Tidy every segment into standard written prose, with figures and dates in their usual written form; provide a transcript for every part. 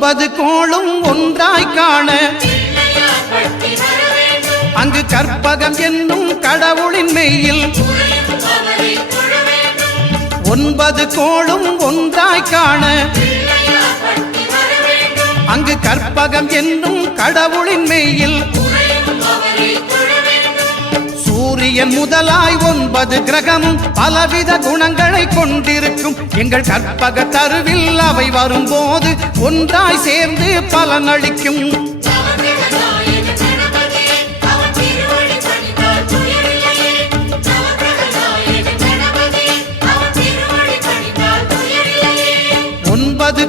9 கோளும் ஒன்றாய் காண அங்கு கற்பகம் என்னும் கடவுளின் மெய்யில் 9 கோளும் ஒன்றாய் காண அங்கு கற்பகம் என்னும் கடவுளின் மெய்யில் சூரியன் முதலாய் 9 கிரகமும் பலவித குணங்களை கொண்டிருக்கும் எங்கள் கற்பக தருவில் அவை வரும்போது ஒன்றாய் சேர்ந்து பலனளிக்கும்.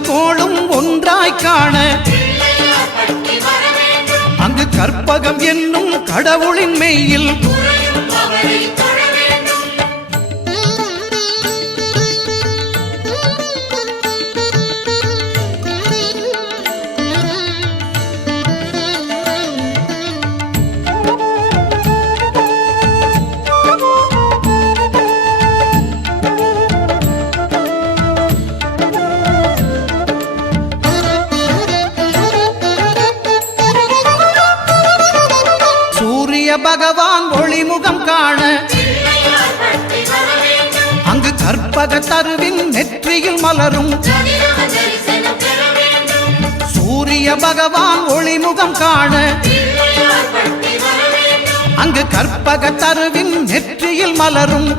கோளும் ஒன்றாய் காண அங்கு கற்பகம் என்னும் கடவுளின் மெய்யில் பகவான் ஒளிமுகம் காண அங்கு கற்பக தருவின் நெற்றியில் மலரும். சூரிய பகவான் ஒளிமுகம் காண அங்கு கற்பக தருவின் நெற்றியில் மலரும்.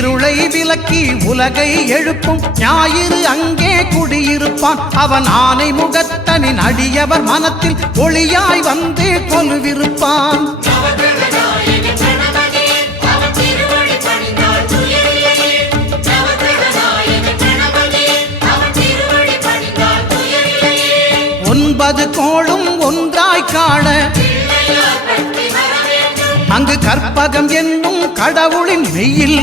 இருளை விலக்கி உலகை எழுப்பும் ஞாயிறு அங்கே குடியிருப்பான். அவன் ஆனை முகத்தனின் அடியவர் மனத்தில் ஒளியாய் வந்து கொலுவிருப்பான். ஒன்பது கோளும் ஒன்றாய் காண அங்கு கற்பகம் என்னும் கடவுளின் மெய்யில்